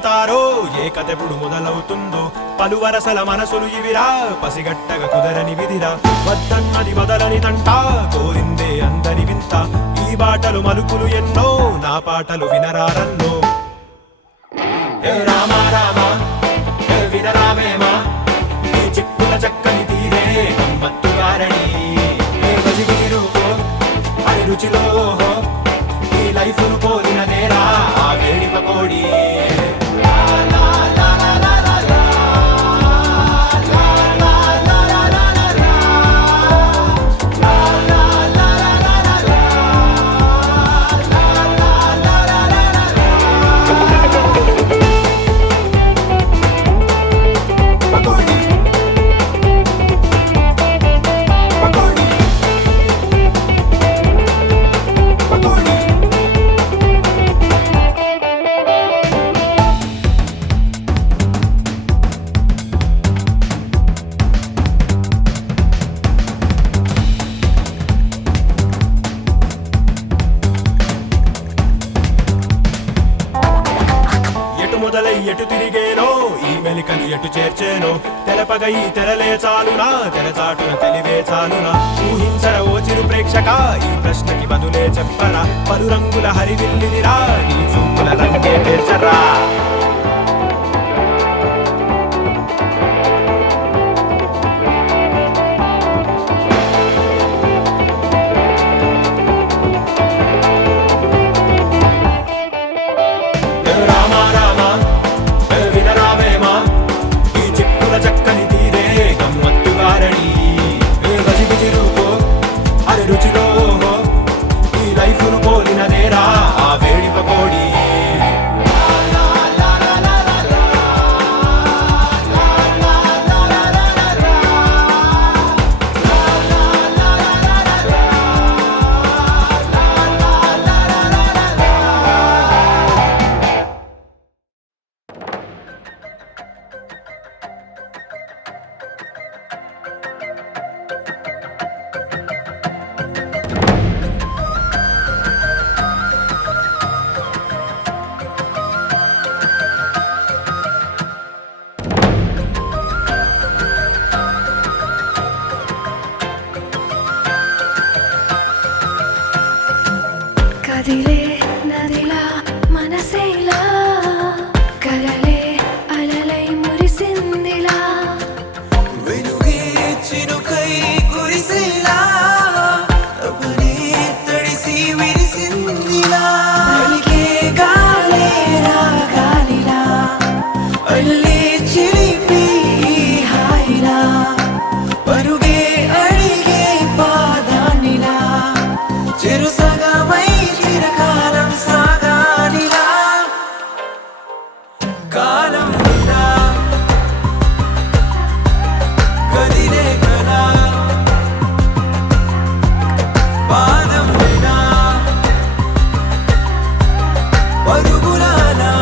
ఏమవుతారో ఏ కథెప్పుడు మొదలవుతుందో పలువరసల మనసులు ఇవిరా పసిగట్టగ కుదరని విధిరా వద్దన్నది వదలని తంట కోరిందే అందని వింత ఈ బాటలు మలుపులు ఎన్నో నా పాటలు వినరారన్నో ఏ రామా రామా ఏ వినరామేమా ఈ చిక్కుల చక్కని తీరే గమ్మత్తు గారణి ఏ గజిగుజి రూపో అని రుచిలో ఈ లైఫ్ను పోలిన నేరా ఆ వేడి పకోడీ ఎటు తిరిగేనో ఈ మెలికలు ఎటు చేర్చేనో తెలపగ ఈ తెరలే చాలునా తెరచాటున తెలివే చాలునా ఊహించర ఓ చిరు ప్రేక్షక ఈ ప్రశ్నకి బదులే చెప్పరా పలు రంగుల హరివిల్లినిరా నీ చూపుల రంగే పేర్చరా కదిలే నదిలా మనసేలా కలలే అలలై మురిసిందిలా వెలుగే చినుకై కురిసేలా తపనే తడిసి విరిసిందిలా అలిగే గాలే రాగాలిలా అల్లే చిలిపి హాయిలా పరుగే అడిగే పాదానిలా చిరుసగమై చిరకాలం సాగాలిలా కాలం ఇలా కదిలే కలా పాదం ఇలా పరుగులాలా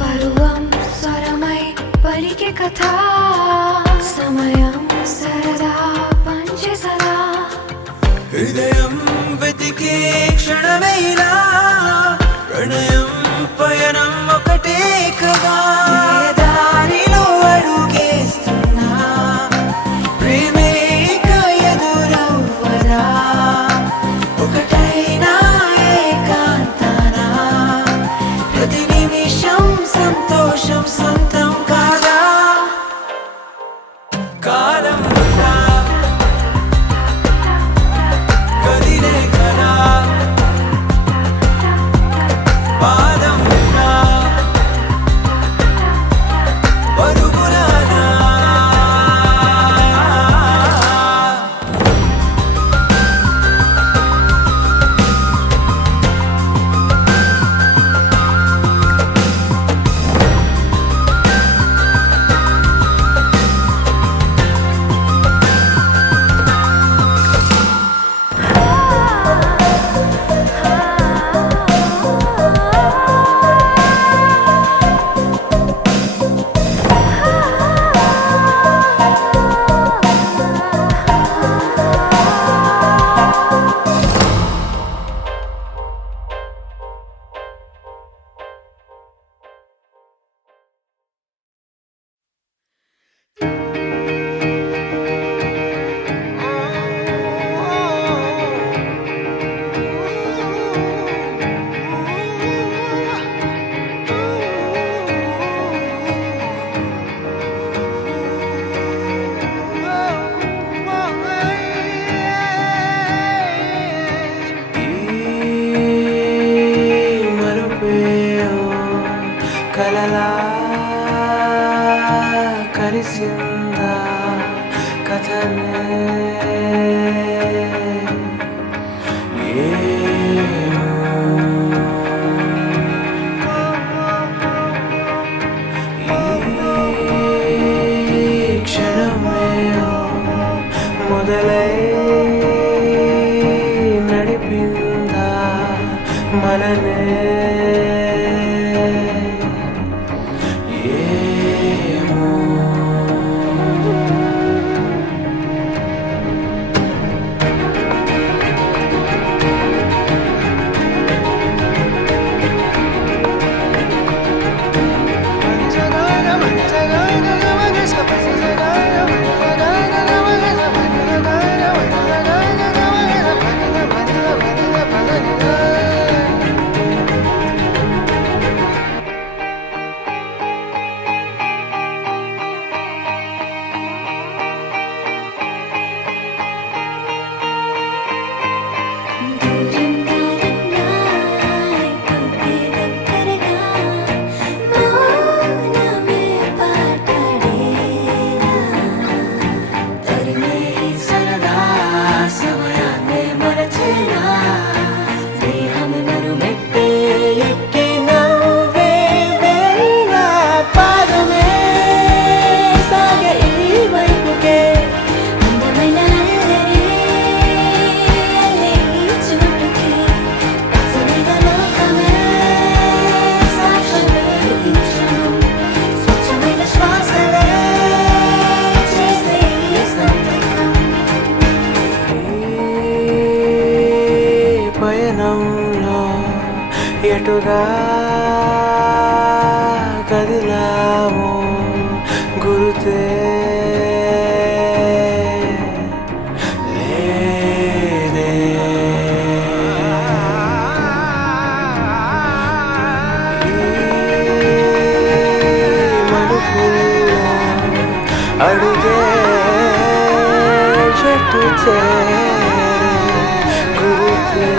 పరువం స్వరమై పలికే కథ సమయం సరదా పంచే సదా హృదయం వెతికే క్షణమైనా ప్రణయం పయనం ఒకటే కదా ఏ దారిలో అడుగేస్తున్నా ప్రేమే ఇక ఎదురవ్వదా ఒకటైనా ఏకాంతానా ప్రతి నిమిషం సంతోషం సొంతం కాదా కాలం ఇలా కదిలే కలా పాదం ఇలా పరుగులానా కలలా కలిసిందా కథనే ఏమో ఈ క్షణమే మొదలై నడిపిందా మననే ఎటుగా కదిలాము గురుతే లేదే మనుకుల్లో అడుగే చెట్టు చేరే గురుతే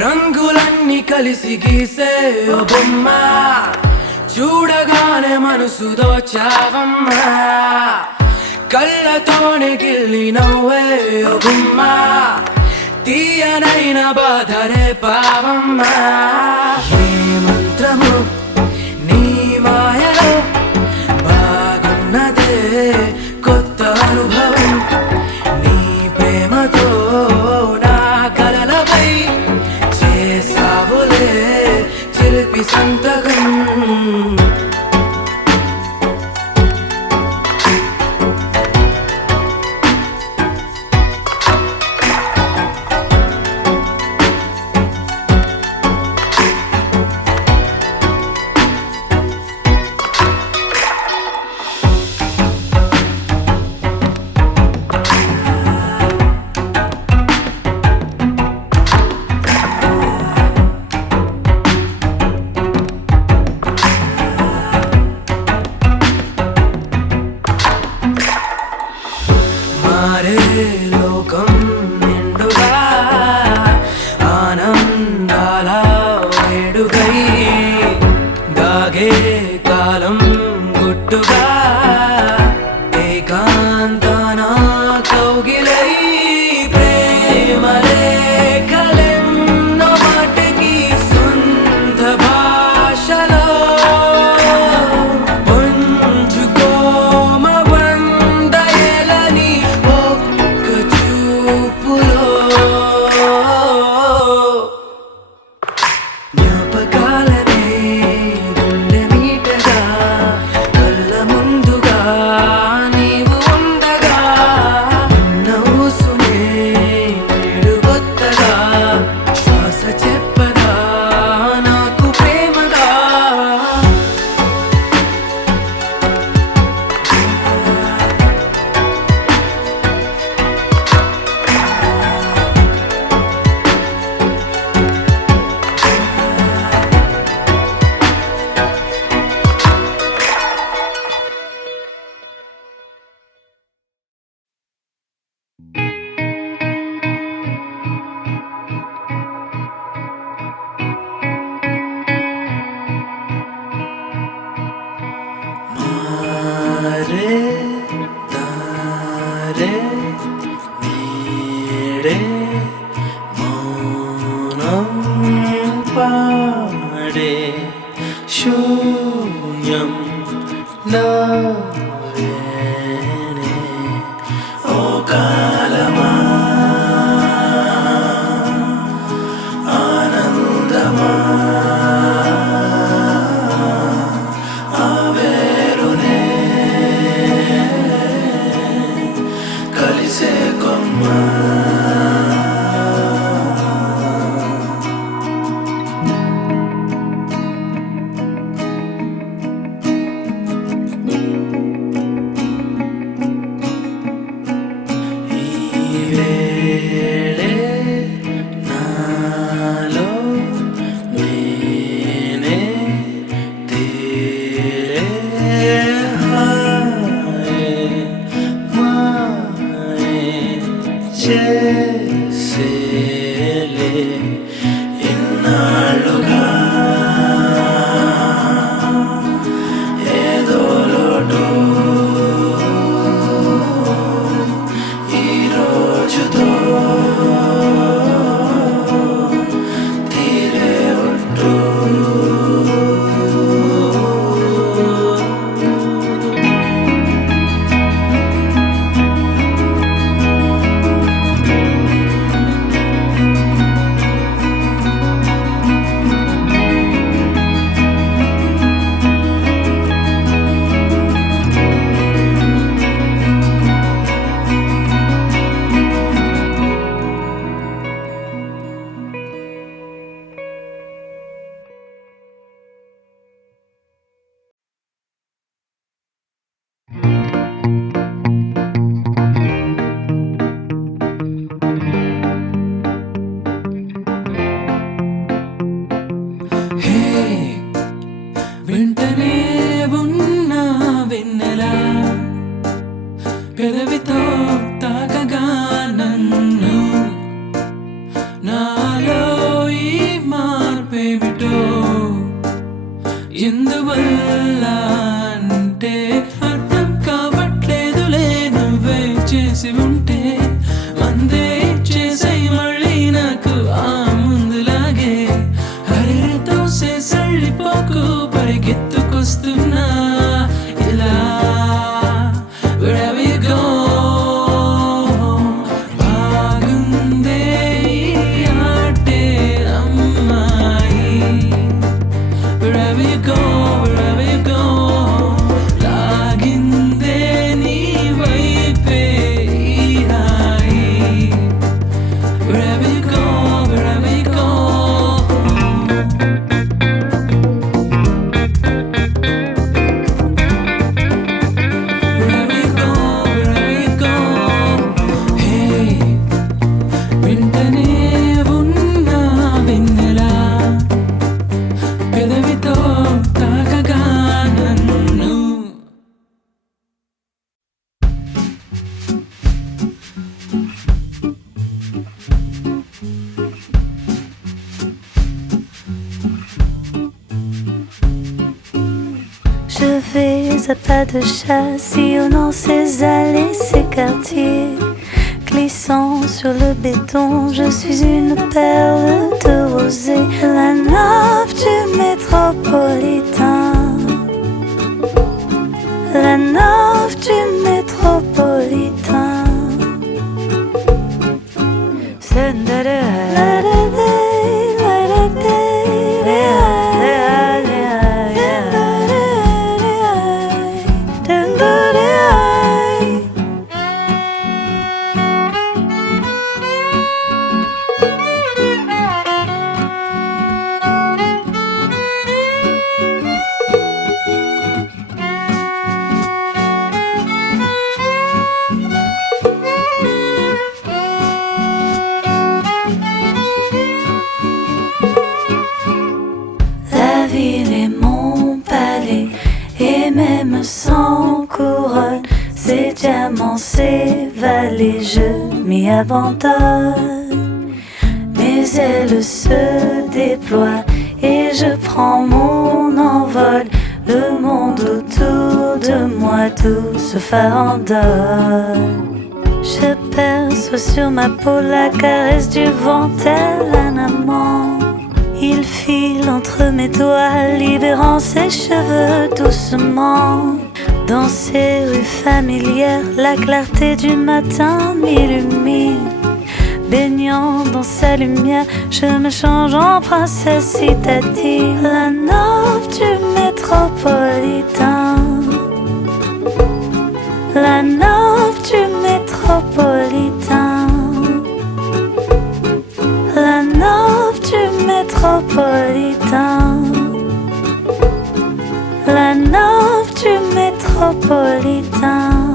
రంగులన్నీ కలిసి గీసే ఓ బొమ్మ చూడగానే మనసు దోచావమ్మా కళ్ళతోనే గిల్లి నవ్వే ఓ గుమ్మ తీయనైన బాధరే పావమ్మా ఏ మంత్రము నీ మాయలో బాగున్నదే కొత్త అనుభవం నీ ప్రేమతో నా కలలపై చేసావులే చిలిపి సంతకం ఇన్నాళ్ళుగా ఏదో లోటు ఈ రోజుతో తీరే ఒట్టు వెంటనే ఉన్న వెన్నెలా పెదవితో తాకగా నన్ను నాలో ఈ మార్పేమిటో ఎందువల్ల అంటే అర్థం కావట్లేదులే నువ్వే చేసి ఉంటే మందే చేసే మళ్ళీ నాకు ఆ ముందులాగే హరితో సళ్ళిపోకు పరిగెత్తుకొస్తున్నా ఇలా wherever you go బాగుందే ఈ ఆటే అమ్మాయి wherever you go లాగిందే నీ వైపే ఈ హాయి wherever you go Je vais à pas de chat, sillonnant ces allées, ces quartiers. Glissant sur le béton, je suis une perle de rosée. La nymphe du métropolitain. La nymphe du métropolitain. Sans couronne, ces diamants, ces vallées, je m'y abandonne. Mes ailes se déploient et je prends mon envol. Le monde autour de moi tout se farandole. Je perçois sur ma peau la caresse du vent tel un amant. Il file entre mes doigts, libérant ses cheveux doucement. Dans ces rues familières, la clarté du matin m'illumine. Baignant dans sa lumière, je me change en princesse citadine. La nymphe du métropolitain. La nymphe du métropolitain. La nymphe du métropolitain. La nymphe du métropolitain.